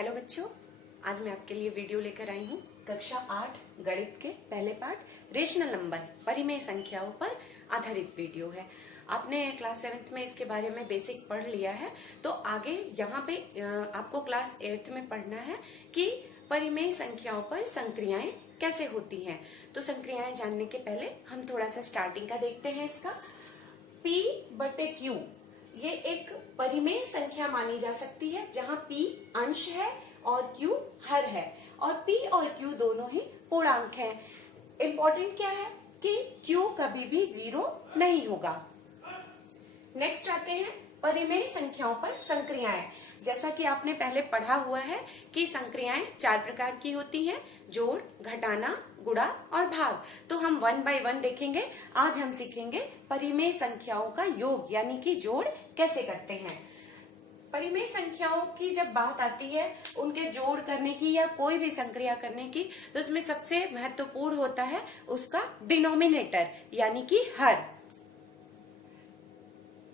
Hello बच्चों, आज मैं आपके लिए वीडियो लेकर आई हूँ कक्षा 8 गणित के पहले पाठ रेशनल नंबर परिमेय संख्याओं पर आधारित वीडियो है। आपने क्लास 7th में इसके बारे में बेसिक पढ़ लिया है, तो आगे यहाँ पे आपको क्लास 8th में पढ़ना है कि परिमेय संख्याओं पर संक्रियाएं कैसे होती हैं। तो संक्रियाएं जानने के पहले हम थोड़ा सा स्टार्टिंग का देखते हैं। इसका P/Q ये एक परिमेय संख्या मानी जा सकती है, जहां P अंश है और Q हर है, और P और Q दोनों ही पूर्णांक हैं। इम्पोर्टेंट क्या है कि Q कभी भी 0 नहीं होगा। नेक्स्ट आते हैं परिमेय संख्याओं पर संक्रियाएं। जैसा कि आपने पहले पढ़ा हुआ है कि संक्रियाएं 4 प्रकार की होती हैं, जोड़, घटाना, गुणा और भाग। तो हम 1 बाय 1 देखेंगे। आज हम सीखेंगे परिमेय संख्याओं का योग यानी कि जोड़ कैसे करते हैं। परिमेय संख्याओं की जब बात आती है उनके जोड़ करने की या कोई भी संक्रिया करने की, तो उसमें सबसे महत्वपूर्ण होता है उसका डिनोमिनेटर यानी कि हर।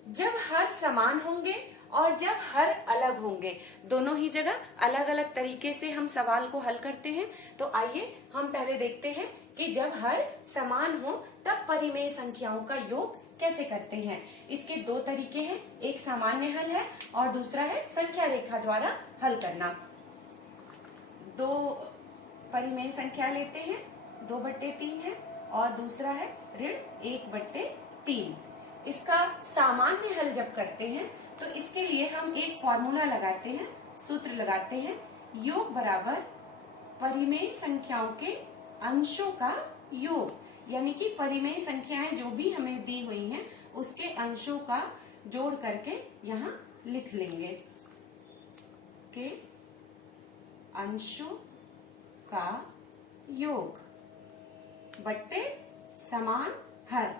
जब हर समान होंगे और जब हर अलग होंगे, दोनों ही जगह अलग अलग तरीके से हम सवाल को हल करते हैं। तो आइए हम पहले देखते हैं कि जब हर समान हो तब परिमेय संख्याओं का योग कैसे करते हैं। इसके 2 तरीके हैं, एक सामान्य हल है और दूसरा है संख्या रेखा द्वारा हल करना। 2 परिमेय संख्या लेते हैं, 2/3 है और दूसरा है ऋण 1/3। इसका सामान्य हल जब करते हैं तो इसके लिए हम एक फॉर्मूला लगाते हैं, सूत्र लगाते हैं, योग बराबर परिमेय संख्याओं के अंशों का योग, यानी कि परिमेय संख्याएं जो भी हमें दी हुई हैं उसके अंशों का जोड़ करके यहाँ लिख लेंगे के अंशों का योग बट्टे समान हर।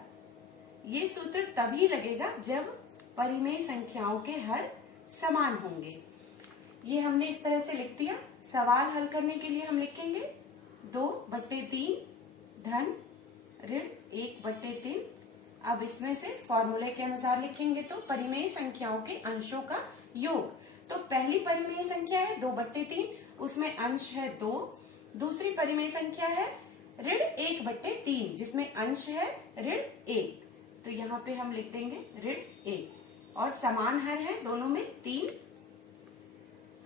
ये सूत्र तभी लगेगा जब परिमेय संख्याओं के हर समान होंगे। ये हमने इस तरह से लिख दिया। सवाल हल करने के लिए हम लिखेंगे 2/3 धन ऋण 1/3। अब इसमें से फॉर्मूले के अनुसार लिखेंगे तो परिमेय संख्याओं के अंशों का योग। तो पहली परिमेय संख्या है 2/3, उसमें अंश है 2। दूसरी परिमेय संख्या है ऋण 1/3 जिसमें अंश है ऋण 1। तो यहाँ पे हम लिख देंगे ऋण 1 और समान हर है दोनों में 3।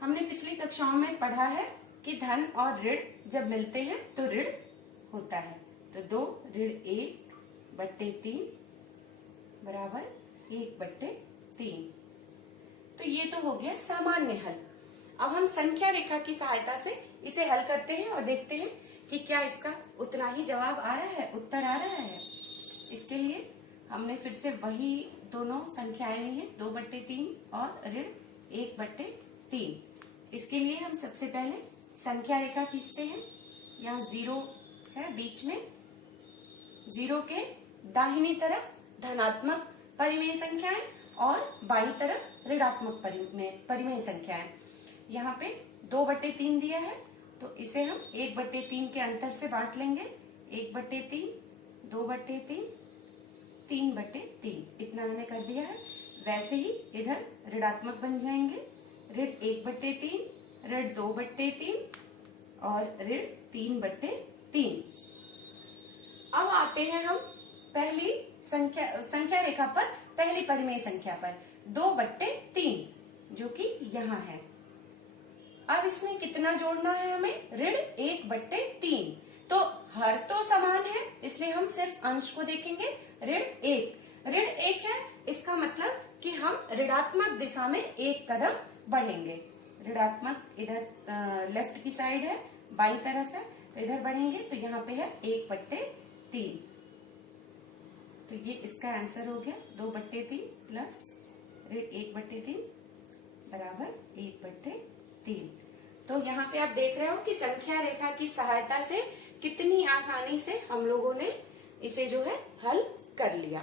हमने पिछली कक्षाओं में पढ़ा है कि धन और ऋण जब मिलते हैं तो ऋण होता है। तो 2 ऋण 1/3 बराबर 1/3। तो ये तो हो गया सामान्य हल। अब हम संख्या रेखा की सहायता से इसे हल करते हैं और देखते हैं कि क्या इसका उतना ही जवाब आ रहा है, उत्तर आ रहा है। इसके लिए हमने फिर से वही दोनों संख्याएं ली हैं, 2/3 और ऋण 1/3। इसके लिए हम सबसे पहले संख्या रेखा खींचते हैं। यहाँ 0 है बीच में, 0 के दाहिनी तरफ धनात्मक परिमेय संख्याएं और बाईं तरफ ऋणात्मक परिमेय संख्याएं। यहाँ पे 2/3 दिया है तो इसे हम 1/3 के अंतर से बांट लेंगे। 1/3, 2/3, 3/3, इतना मैंने कर दिया है। वैसे ही इधर ऋणात्मक बन जाएंगे, ऋण 1/3, ऋण 2/3 और ऋण 3/3। अब आते हैं हम पहली संख्या रेखा पर पहली परिमेय संख्या पर 2/3 जो कि यहाँ है। अब इसमें कितना जोड़ना है हमें, ऋण 1/3। तो हर तो समान है इसलिए हम सिर्फ अंश को देखेंगे। ऋण 1 है, इसका मतलब कि हम ऋणात्मक दिशा में एक कदम बढ़ेंगे। ऋणात्मक इधर लेफ्ट की साइड है, बाईं तरफ है, तो इधर बढ़ेंगे तो यहाँ पे है 1/3। तो ये इसका आंसर हो गया 2/3 प्लस ऋण 1/3 बराबर 1/3। तो यहाँ पे आप देख रहे हो कि संख्या रेखा की सहायता से कितनी आसानी से हम लोगों ने इसे जो है हल कर लिया।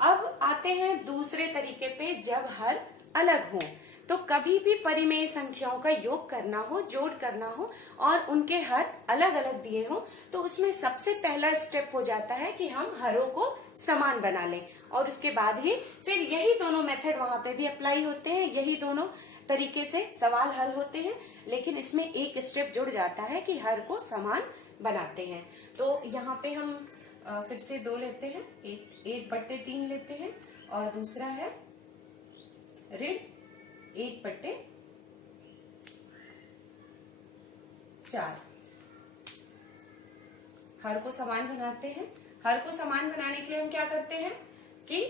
अब आते हैं दूसरे तरीके पे, जब हर अलग हो। तो कभी भी परिमेय संख्याओं का योग करना हो, जोड़ करना हो और उनके हर अलग अलग दिए हो, तो उसमें सबसे पहला स्टेप हो जाता है कि हम हरों को समान बना लें, और उसके बाद ही फिर यही दोनों मेथड वहां पे भी अप्लाई होते हैं, यही दोनों तरीके से सवाल हल होते हैं। लेकिन इसमें एक स्टेप जुड़ जाता है कि हर को समान बनाते हैं। तो यहाँ पे हम फिर से 2 लेते हैं, 1/3 लेते हैं, और दूसरा है ऋण 1/4। हर को समान बनाते हैं। हर को समान बनाने के लिए हम क्या करते हैं कि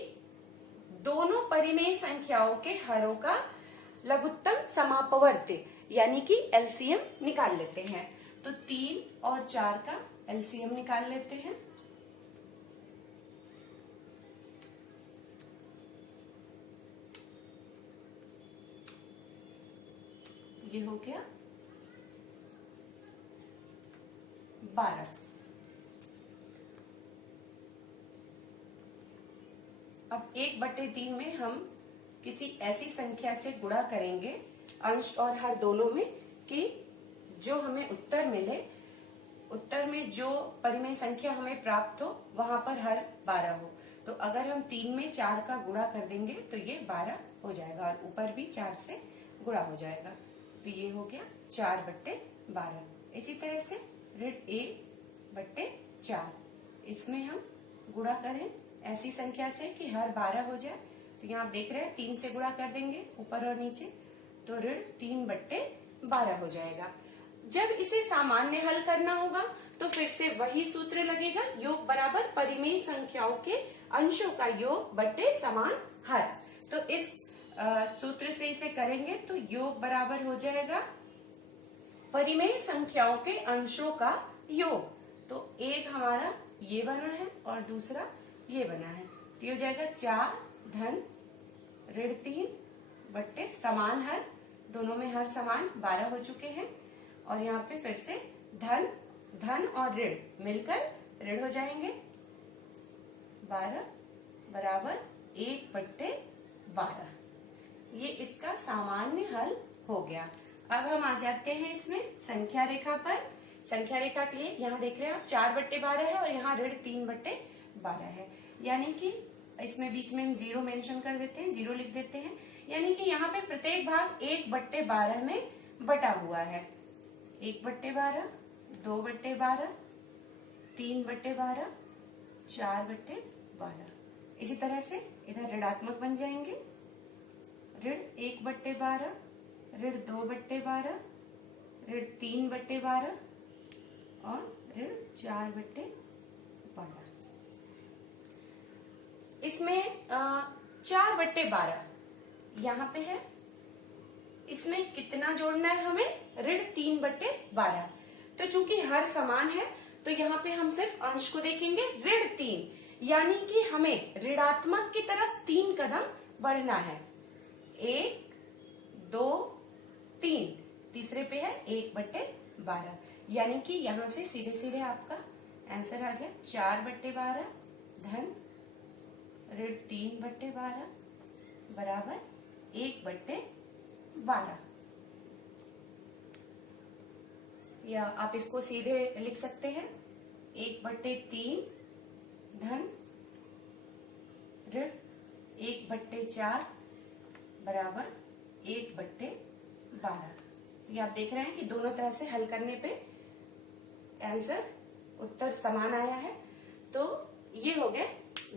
दोनों परिमेय संख्याओं के हरों का लघुत्तम समापवर्त्य यानी कि एलसीएम निकाल लेते हैं। तो 3 और 4 का एलसीएम निकाल लेते हैं। ये हो गया 12। अब 1/3 में हम किसी ऐसी संख्या से गुणा करेंगे अंश और हर दोनों में कि जो हमें उत्तर मिले, उत्तर में जो परिमेय संख्या हमें प्राप्त हो वहां पर हर 12 हो। तो अगर हम 3 में 4 का गुणा कर देंगे तो ये 12 हो जाएगा, और ऊपर भी 4 से गुणा हो जाएगा। तो ये हो गया 4/12। इसी तरह से ऋण 1/4, इसमें हम गुणा करें ऐसी संख्या से कि हर 12 हो जाए। तो यहाँ आप देख रहे हैं 3 से गुणा कर देंगे ऊपर और नीचे, तो ऋण 3/12 हो जाएगा। जब इसे सामान्य हल करना होगा तो फिर से वही सूत्र लगेगा, योग बराबर परिमेय संख्याओं के अंशों का योग बट्टे समान हर। तो इस सूत्र से इसे करेंगे तो योग बराबर हो जाएगा परिमेय संख्याओं के अंशों का योग। तो एक हमारा ये बना है और दूसरा ये बना है, तो ये हो जाएगा 4 धन ऋण 3 बट्टे समान हर, दोनों में हर समान 12 हो चुके हैं। और यहाँ पे फिर से धन धन और ऋण मिलकर ऋण हो जाएंगे, 12 बराबर 1/12। ये इसका सामान्य हल हो गया। अब हम आ जाते हैं इसमें संख्या रेखा पर। संख्या रेखा के लिए यहाँ देख रहे हैं आप 4/12 है और यहाँ ऋण 3/12 है, यानी कि इसमें बीच में हम 0 मेंशन कर देते हैं, 0 लिख देते हैं। यानी कि यहाँ पे प्रत्येक भाग 1/12 में बटा हुआ है। 1/12, 2/12, 3/12, 4/12। इसी तरह से इधर ऋणात्मक बन जाएंगे, ऋण 1/12, ऋण 2/12, ऋण 3/12 और ऋण 4/12। इसमें 4/12 यहाँ पे है, इसमें कितना जोड़ना है हमें? ऋण 3/12। तो चूंकि हर समान है तो यहाँ पे हम सिर्फ अंश को देखेंगे, ऋण 3, यानी कि हमें ऋणात्मक की तरफ 3 कदम बढ़ना है। 1, 2, 3, तीसरे पे है 1/12, यानी कि यहाँ से सीधे सीधे आपका आंसर आ गया 4/12 धन ऋण 3/12 बराबर 1/12। या आप इसको सीधे लिख सकते हैं 1/3 धन ऋण 1/4 बराबर 1/12। तो ये आप देख रहे हैं कि दोनों तरह से हल करने पे आंसर उत्तर समान आया है। तो ये हो गए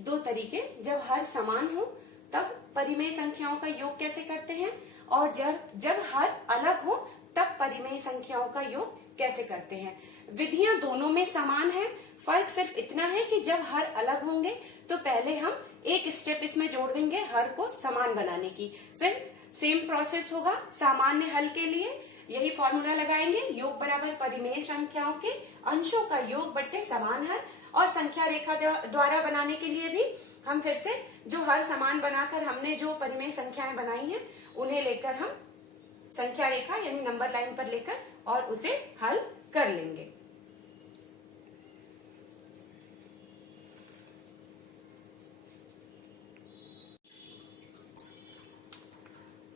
2 तरीके, जब हर समान हो तब परिमेय संख्याओं का योग कैसे करते हैं, और जब हर अलग हो तब परिमेय संख्याओं का योग कैसे करते हैं। विधियां दोनों में समान है, फर्क सिर्फ इतना है कि जब हर अलग होंगे तो पहले हम एक स्टेप इसमें जोड़ देंगे हर को समान बनाने की, फिर सेम प्रोसेस होगा सामान्य हल के लिए। यही फॉर्मूला लगाएंगे, योग बराबर परिमेय संख्याओं के अंशों का योग बट्टे समान हर। और संख्या रेखा द्वारा बनाने के लिए भी हम फिर से जो हर समान बनाकर हमने जो परिमेय संख्याएं बनाई हैं उन्हें लेकर हम संख्या रेखा यानी नंबर लाइन पर लेकर और उसे हल कर लेंगे।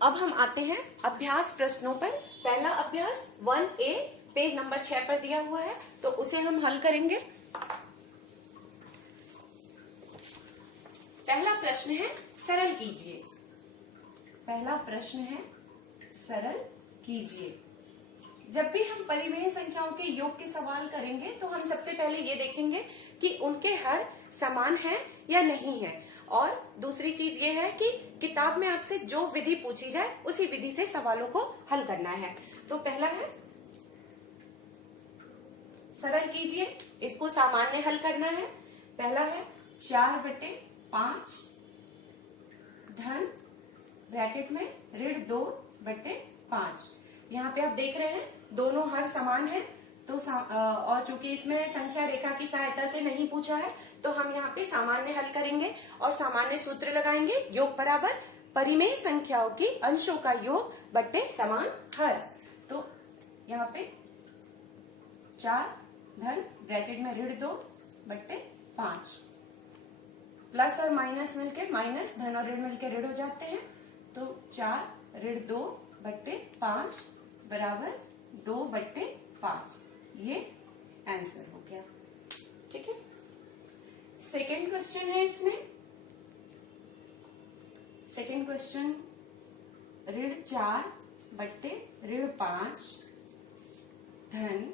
अब हम आते हैं अभ्यास प्रश्नों पर। पहला अभ्यास 1A पेज नंबर 6 पर दिया हुआ है, तो उसे हम हल करेंगे। पहला प्रश्न है सरल कीजिए। पहला प्रश्न है सरल कीजिए। जब भी हम परिमेय संख्याओं के योग के सवाल करेंगे तो हम सबसे पहले ये देखेंगे कि उनके हर समान है या नहीं है, और दूसरी चीज ये है कि किताब में आपसे जो विधि पूछी जाए उसी विधि से सवालों को हल करना है। तो पहला है सरल कीजिए, इसको सामान्य हल करना है। पहला है 4/5 धन ब्रैकेट में ऋण 2/5। यहाँ पे आप देख रहे हैं दोनों हर समान है, तो और चूंकि इसमें संख्या रेखा की सहायता से नहीं पूछा है तो हम यहाँ पे सामान्य हल करेंगे और सामान्य सूत्र लगाएंगे। योग बराबर परिमेय संख्याओं की अंशों का योग बट्टे समान हर। तो यहाँ पे 4 धन ब्रैकेट में ऋण 2/5, प्लस और माइनस मिलके माइनस, धन और ऋण मिलके ऋण हो जाते हैं। तो 4 ऋण 2/5 बराबर 2/5। ये आंसर हो गया। ठीक है। सेकेंड क्वेश्चन है इसमें। सेकेंड क्वेश्चन ऋण 4/5 धन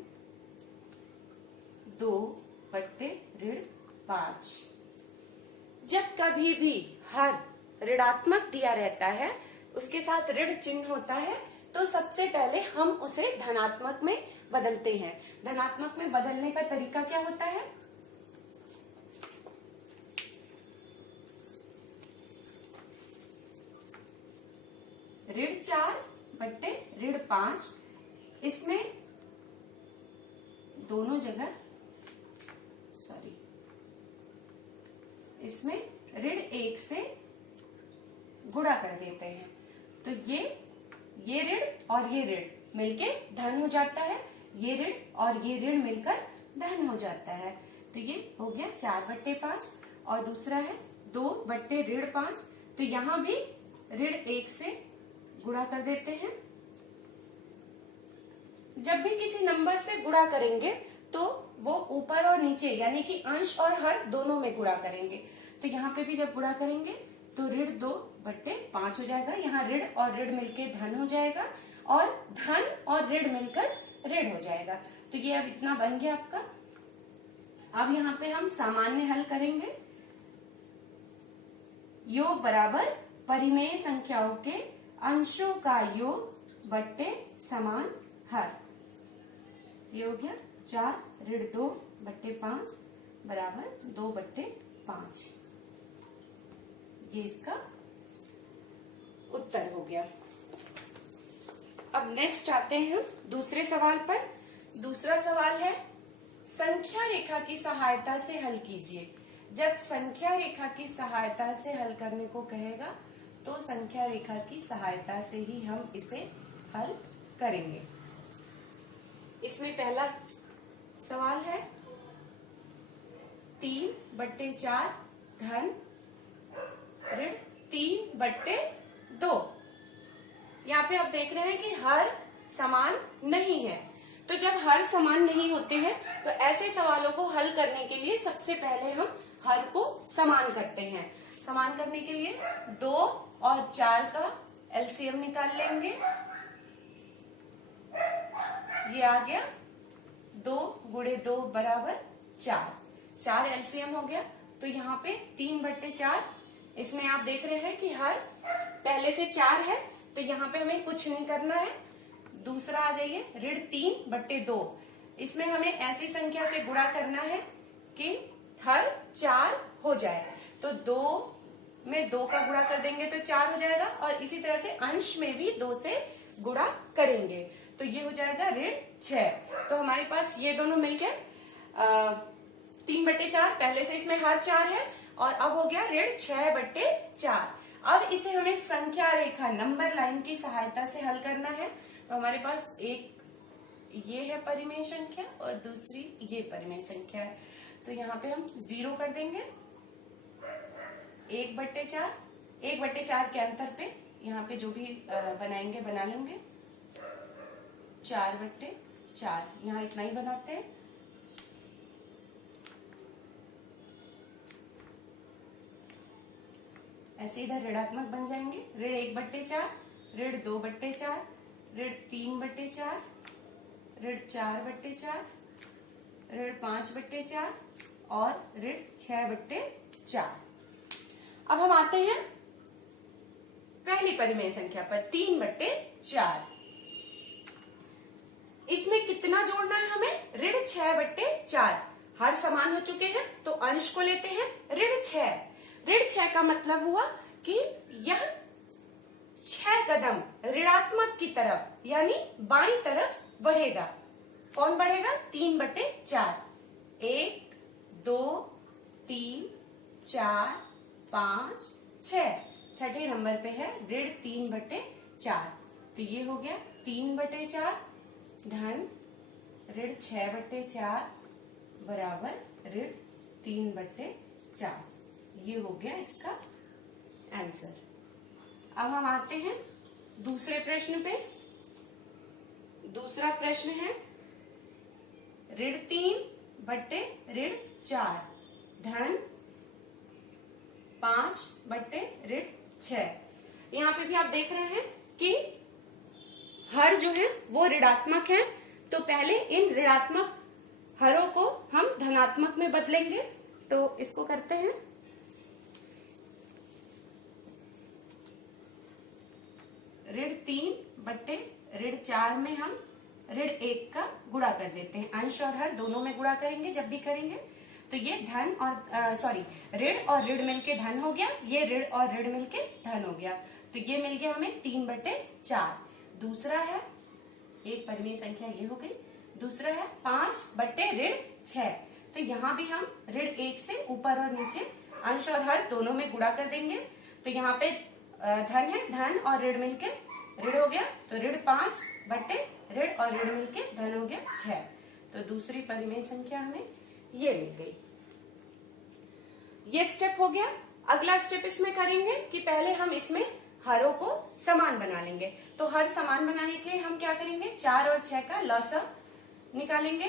2/5। जब कभी भी हर ऋणात्मक दिया रहता है, उसके साथ ऋण चिन्ह होता है, तो सबसे पहले हम उसे धनात्मक में बदलते हैं। धनात्मक में बदलने का तरीका क्या होता है? ऋण 4/5, इसमें दोनों जगह इसमें ऋण 1 से गुणा कर देते हैं। तो ये ऋण और ये ऋण मिलके धन हो जाता है, ये ऋण और ये ऋण मिलकर धन हो जाता है। तो ये हो गया 4/5 और दूसरा है 2/5। तो यहाँ भी ऋण 1 से गुणा कर देते हैं। जब भी किसी नंबर से गुणा करेंगे तो वो ऊपर और नीचे यानी कि अंश और हर दोनों में गुणा करेंगे। तो यहाँ पे भी जब गुणा करेंगे तो ऋण 2/5 हो जाएगा। यहाँ ऋण और ऋण मिलके धन हो जाएगा और धन और ऋण मिलकर ऋण हो जाएगा। तो ये अब इतना बन गया आपका। अब यहाँ पे हम सामान्य हल करेंगे। योग बराबर परिमेय संख्याओं के अंशों का योग बट्टे समान हर। ये हो गया 4 ऋण 2/5 बराबर 2/5। ये इसका उत्तर हो गया। अब नेक्स्ट आते हैं दूसरे सवाल पर। दूसरा सवाल है संख्या रेखा की सहायता से हल कीजिए। जब संख्या रेखा की सहायता से हल करने को कहेगा तो संख्या रेखा की सहायता से ही हम इसे हल करेंगे। इसमें पहला सवाल है 3/4 धन ऋण 3/2। यहाँ पे आप देख रहे हैं कि हर समान नहीं है। तो जब हर समान नहीं होते हैं तो ऐसे सवालों को हल करने के लिए सबसे पहले हम हर को समान करते हैं। समान करने के लिए 2 और 4 का एलसीएम निकाल लेंगे। ये आ गया 2 × 2 बराबर 4। 4 एलसीएम हो गया। तो यहाँ पे 3/4, इसमें आप देख रहे हैं कि हर पहले से 4 है, तो यहाँ पे हमें कुछ नहीं करना है। दूसरा आ जाइए ऋण 3/2। इसमें हमें ऐसी संख्या से गुणा करना है कि हर 4 हो जाए। तो 2 में 2 का गुणा कर देंगे तो 4 हो जाएगा, और इसी तरह से अंश में भी 2 से गुणा करेंगे तो ये हो जाएगा ऋण 6। तो हमारे पास ये दोनों मिलकर 3/4, पहले से इसमें हर 4 है और अब हो गया ऋण 6/4। अब इसे हमें संख्या रेखा नंबर लाइन की सहायता से हल करना है। तो हमारे पास एक ये है परिमेय संख्या और दूसरी ये परिमेय संख्या है। तो यहाँ पे हम 0 कर देंगे। 1/4, 1/4 के अंतर पे यहाँ पे जो भी बनाएंगे बना लेंगे। 4/4 यहाँ इतना ही बनाते हैं। ऐसे इधर ऋणात्मक बन जाएंगे। ऋण 1/4, ऋण 2/4, ऋण 3/4, ऋण 4/4, ऋण 5/4 और ऋण 6/4। अब हम आते हैं पहली परिमेय संख्या पर 3/4। इसमें कितना जोड़ना है हमें? ऋण 6/4। हर समान हो चुके हैं तो अंश को लेते हैं ऋण 6। ऋण 6 का मतलब हुआ कि यह 6 कदम ऋणात्मक की तरफ यानी बाईं तरफ बढ़ेगा। कौन बढ़ेगा? 3/4। 1, 2, 3, 4, 5, 6। छठे नंबर पे है ऋण 3/4। तो ये हो गया 3/4 धन ऋण 6/4 बराबर ऋण 3/4। ये हो गया इसका आंसर। अब हम आते हैं दूसरे प्रश्न पे। दूसरा प्रश्न है ऋण 3/ऋण 4 धन 5/ऋण 6। यहाँ पे भी आप देख रहे हैं कि हर जो है वो ऋणात्मक है, तो पहले इन ऋणात्मक हरों को हम धनात्मक में बदलेंगे। तो इसको करते हैं। ऋण 3/ऋण 4 में हम ऋण 1 का गुणा कर देते हैं। अंश और हर दोनों में गुणा करेंगे जब भी करेंगे। तो ये धन और ऋण और ऋण मिलके धन हो गया, ये ऋण और ऋण मिलके धन हो गया। तो ये मिल गया हमें 3/4। दूसरा है एक परिमेय संख्या, ये हो गई। दूसरा है 5/ऋण 6। तो यहाँ भी हम ऋण 1 से ऊपर और नीचे अंश और हर दोनों में गुणा कर देंगे। तो यहाँ पे धन है, धन और ऋण मिलके ऋण हो गया। तो ऋण 5/ऋण और ऋण मिलके धन हो गया 6। तो दूसरी परिमेय संख्या हमें ये मिल गई। ये स्टेप हो गया। अगला स्टेप इसमें करेंगे कि पहले हम इसमें हरों को समान बना लेंगे। तो हर समान बनाने के लिए हम क्या करेंगे? 4 और 6 का लसा निकालेंगे।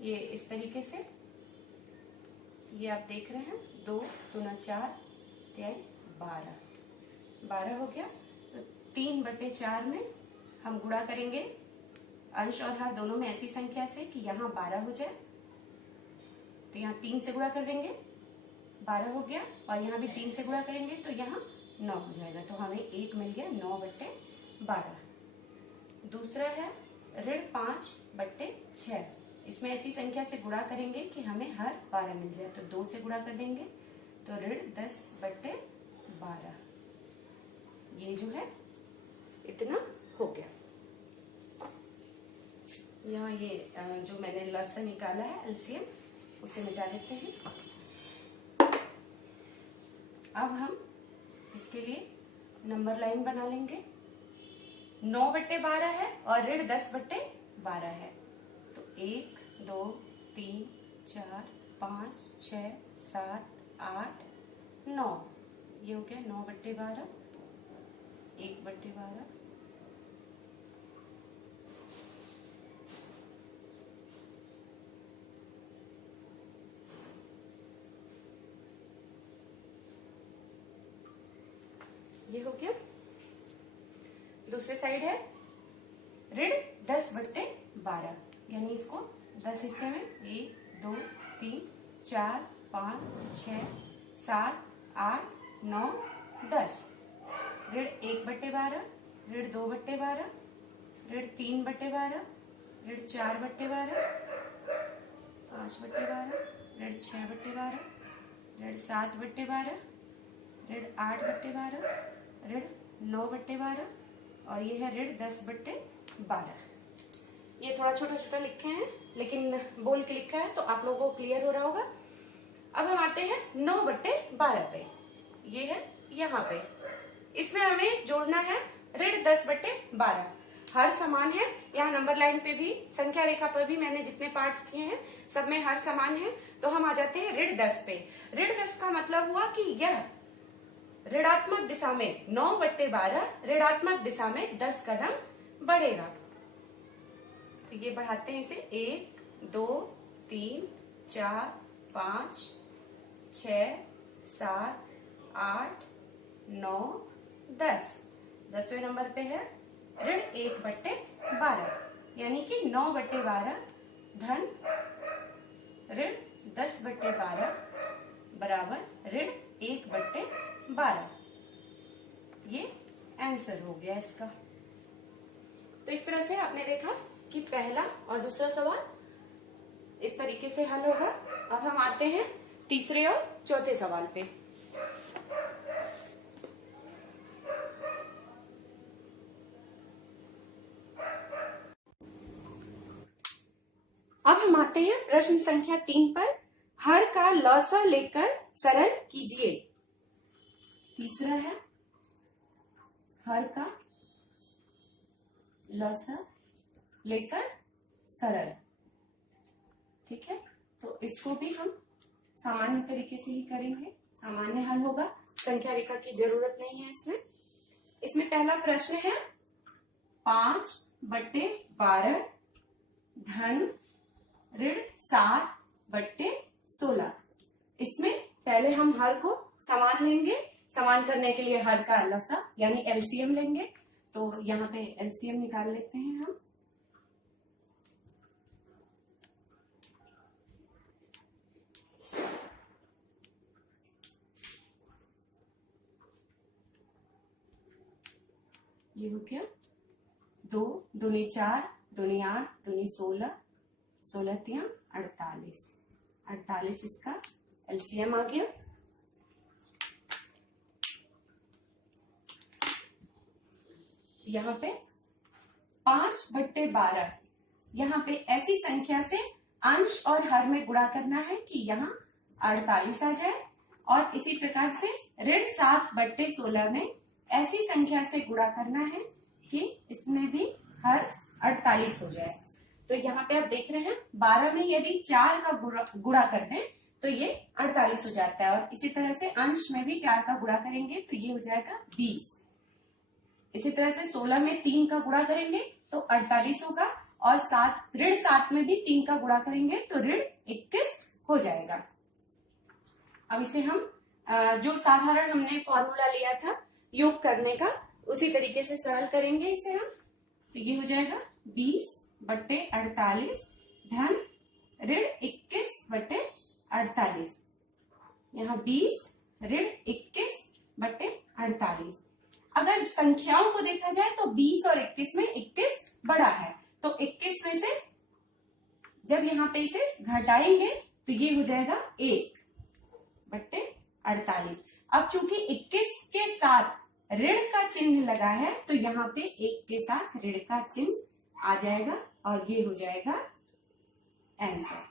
ये इस तरीके से, ये आप देख रहे हैं 2 दूना 4 3 12 हो गया। तो 3/4 में हम गुणा करेंगे अंश और हर दोनों में ऐसी संख्या से कि यहाँ 12 हो जाए। तो यहाँ 3 से गुणा कर देंगे, 12 हो गया। और यहाँ भी 3 से गुणा करेंगे तो यहाँ 9 हो जाएगा। तो हमें 1 मिल गया 9/12। दूसरा है ऋण 5/6। इसमें ऐसी संख्या से गुणा करेंगे कि हमें हर 12 मिल जाए। तो 2 से गुणा कर देंगे तो ऋण 10/12। ये जो है इतना हो गया। यहाँ ये जो मैंने लसा निकाला है एलसीएम, उसे मिटा देते हैं। अब हम इसके लिए नंबर लाइन बना लेंगे। 9/12 है और ऋण 10/12 है। तो 1 2 3 4 5 6 7 8 9। ये हो गया 9/12, 1/12, ये हो गया। दूसरे साइड है ऋण 10/12, यानी इसको 10 हिस्से में 1 2 3 4 5 6 7 8 9 10। ऋण 1/12, ऋण 2/12, ऋण 3/12, ऋण 4/12, 5/12, ऋण 6/12, ऋण 7/12, ऋण 8/12, ऋण 9/12 और ये है ऋण 10/12। ये थोड़ा छोटा छोटा लिखे हैं लेकिन बोल के लिखा है तो आप लोगों को क्लियर हो रहा होगा। अब हम आते हैं 9/12 पे। ये है यहाँ पे। इसमें हमें जोड़ना है ऋण 10/12। हर समान है। यहाँ नंबर लाइन पे भी, संख्या रेखा पर भी मैंने जितने पार्ट्स किए हैं सब में हर समान है। तो हम आ जाते हैं ऋण 10 पे। ऋण 10 का मतलब हुआ कि यह ऋणात्मक दिशा में 9/12 ऋणात्मक दिशा में 10 कदम बढ़ेगा। तो ये बढ़ाते हैं इसे 1 2 3 4 5 6, 7, 8, 9, 10। 10वें नंबर पे है ऋण 1/12, यानी कि 9/12 धन ऋण 10/12 बराबर ऋण 1/12। ये आंसर हो गया इसका। तो इस तरह से आपने देखा कि पहला और दूसरा सवाल इस तरीके से हल होगा। अब हम आते हैं तीसरे और चौथे सवाल पे। अब हम आते हैं प्रश्न संख्या 3 पर। हर का लौसा लेकर सरल कीजिए। तीसरा है हर का लौसा लेकर सरल। ठीक है, तो इसको भी हम सामान्य तरीके से ही करेंगे, सामान्य हल होगा, संख्या रेखा की जरूरत नहीं है इसमें। इसमें पहला प्रश्न है 5/12 धन ऋण 7/16। इसमें पहले हम हर को समान लेंगे। समान करने के लिए हर का लसा यानी एलसीएम लेंगे। तो यहाँ पे एलसीएम निकाल लेते हैं हम। ये हो गया 2 दूनी 4, दूनी 8, दूनी 16, 16 तिया 48। 48 इसका एलसीएम आ गया। यहाँ पे 5/12, यहाँ पे ऐसी संख्या से अंश और हर में गुणा करना है कि यहाँ 48 आ जाए, और इसी प्रकार से ऋण 7/16 में ऐसी संख्या से गुणा करना है कि इसमें भी हर 48 हो जाए। तो यहाँ पे आप देख रहे हैं 12 में यदि 4 का गुणा कर दें तो ये 48 हो जाता है, और इसी तरह से अंश में भी 4 का गुणा करेंगे तो ये हो जाएगा 20। इसी तरह से 16 में 3 का गुणा करेंगे तो 48 होगा, और ऋण 7 में भी 3 का गुणा करेंगे तो ऋण 21 हो जाएगा। अब इसे हम जो साधारण हमने फॉर्मूला लिया था योग करने का, उसी तरीके से सरल करेंगे इसे हम। तो ये हो जाएगा 20/48 धन ऋण 21/48। यहाँ 20 ऋण 21/48। अगर संख्याओं को देखा जाए तो 20 और 21 में 21 बड़ा है, तो 21 में से जब यहाँ पे इसे घटाएंगे तो ये हो जाएगा 1/48। अब चूंकि 21 के साथ ऋण का चिन्ह लगा है तो यहाँ पे 1 के साथ ऋण का चिन्ह आ जाएगा, और ये हो जाएगा आंसर।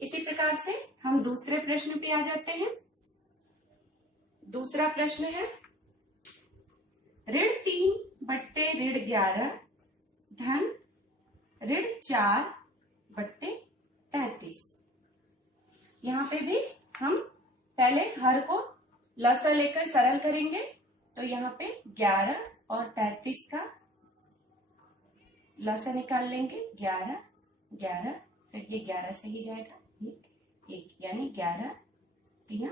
इसी प्रकार से हम दूसरे प्रश्न पे आ जाते हैं। दूसरा प्रश्न है ऋण 3/11 धन ऋण 4/33। यहाँ पे भी हम पहले हर को लसा लेकर सरल करेंगे। तो यहाँ पे 11 और 33 का लसा निकाल लेंगे। 11 11, फिर ये 11 से ही जाएगा 1 यानी 11 3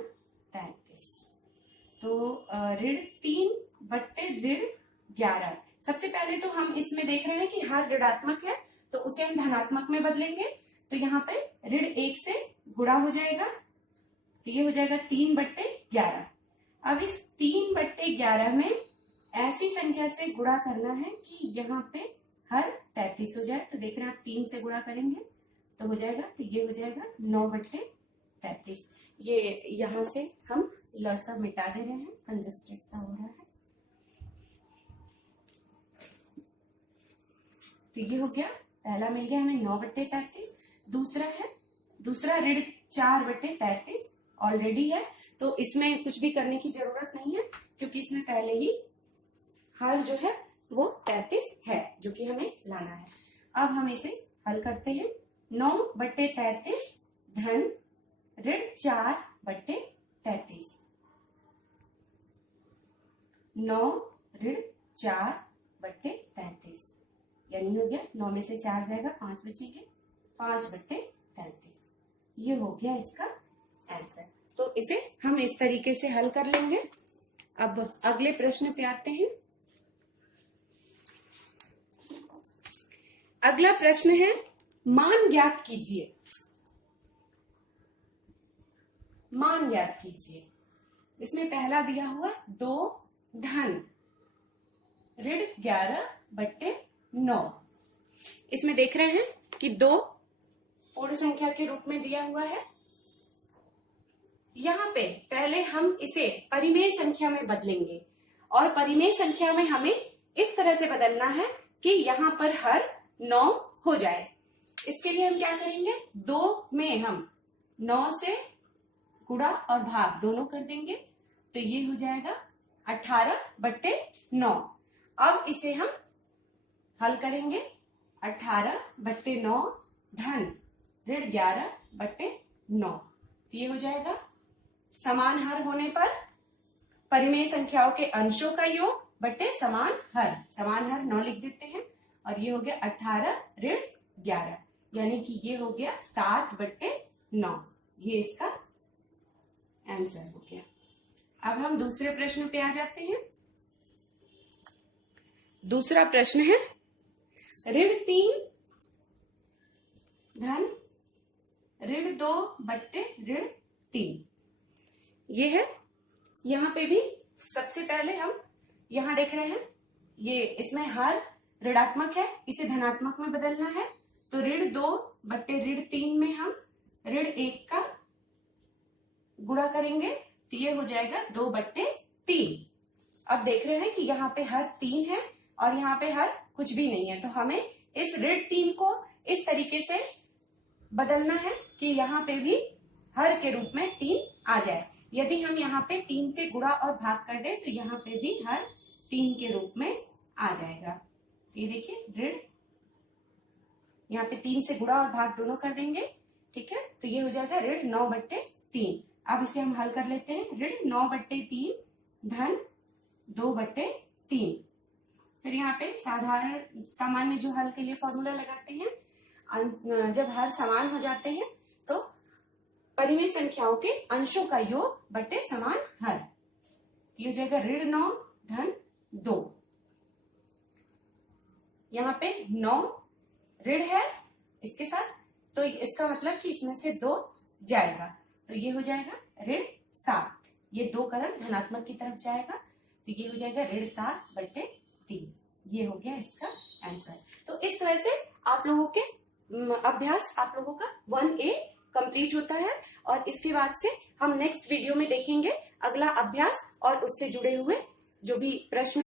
33। तो ऋण 3/11। सबसे पहले तो हम इसमें देख रहे हैं कि हर ऋणात्मक है तो उसे हम धनात्मक में बदलेंगे। तो यहाँ पे ऋण 1 से गुणा हो जाएगा, तो ये हो जाएगा 3/11। अब इस 3/11 में ऐसी संख्या से गुणा करना है कि यहाँ पे हर 33 हो जाए। तो देख रहे हैं आप 3 से गुणा करेंगे तो हो जाएगा, तो ये हो जाएगा 9/33। ये यहां से हम लसा मिटा दे रहे हैं, कंजस्टेड सा हो रहा है। तो ये हो गया, पहला मिल गया हमें 9/33। दूसरा ऋण 4/33 ऑलरेडी है, तो इसमें कुछ भी करने की जरूरत नहीं है क्योंकि इसमें पहले ही हर जो है वो 33 है जो कि हमें लाना है। अब हम इसे हल करते हैं। 9/33 धन ऋण 4/33। 9 ऋण 4/33 यानी हो गया 9 में से 4 जाएगा, 5 बचेंगे, 5/33। ये हो गया इसका आंसर। तो इसे हम इस तरीके से हल कर लेंगे। अब अगले प्रश्न पे आते हैं। अगला प्रश्न है मान ज्ञात कीजिए। मान ज्ञात कीजिए। इसमें पहला दिया हुआ 2 धन ऋण 11/9। इसमें देख रहे हैं कि 2 पूर्ण संख्या के रूप में दिया हुआ है। यहाँ पे पहले हम इसे परिमेय संख्या में बदलेंगे और परिमेय संख्या में हमें इस तरह से बदलना है कि यहाँ पर हर 9 हो जाए। इसके लिए हम क्या करेंगे, 2 में हम 9 से गुणा और भाग दोनों कर देंगे, तो ये हो जाएगा 18/9। अब इसे हम हल करेंगे। 18/9 धन ऋण 11/9, ये हो जाएगा समान हर होने पर परिमेय संख्याओं के अंशों का योग बटे समान हर। समान हर 9 लिख देते हैं और ये हो गया 18 ऋण 11, यानी कि ये हो गया 7/9। ये इसका आंसर हो गया। अब हम दूसरे प्रश्न पे आ जाते हैं। दूसरा प्रश्न है ऋण 3 धन ऋण 2/3। ये है। यहाँ पे भी सबसे पहले हम यहाँ देख रहे हैं, ये इसमें हर ऋणात्मक है, इसे धनात्मक में बदलना है। तो ऋण 2/3 में हम ऋण 1 का गुणा करेंगे, तो ये हो जाएगा 2/3। अब देख रहे हैं कि यहाँ पे हर 3 है और यहाँ पे हर कुछ भी नहीं है, तो हमें इस ऋण 3 को इस तरीके से बदलना है कि यहाँ पे भी हर के रूप में 3 आ जाए। यदि हम यहाँ पे 3 से गुणा और भाग कर दें तो यहाँ पे भी हर 3 के रूप में आ जाएगा। ये देखिए ऋण, यहाँ पे 3 से गुणा और भाग दोनों कर देंगे, ठीक है, तो ये हो जाएगा ऋण 9/3। अब इसे हम हल कर लेते हैं। ऋण 9/3 धन 2/3। फिर यहाँ पे सामान्य जो हल के लिए फॉर्मूला लगाते हैं, जब हर समान हो जाते हैं तो परिमेय संख्याओं के अंशों का योग बटे समान हर, ये हो जाएगा ऋण 9 धन 2। यहाँ पे 9 ऋण है इसके साथ, तो इसका मतलब कि इसमें से 2 जाएगा, तो ये हो जाएगा ऋण 7। ये 2 कदम धनात्मक की तरफ जाएगा, तो ये हो जाएगा ऋण 7/3। ये हो गया इसका आंसर। तो इस तरह से आप लोगों के अभ्यास, आप लोगों का 1A कंप्लीट होता है और इसके बाद से हम नेक्स्ट वीडियो में देखेंगे अगला अभ्यास और उससे जुड़े हुए जो भी प्रश्न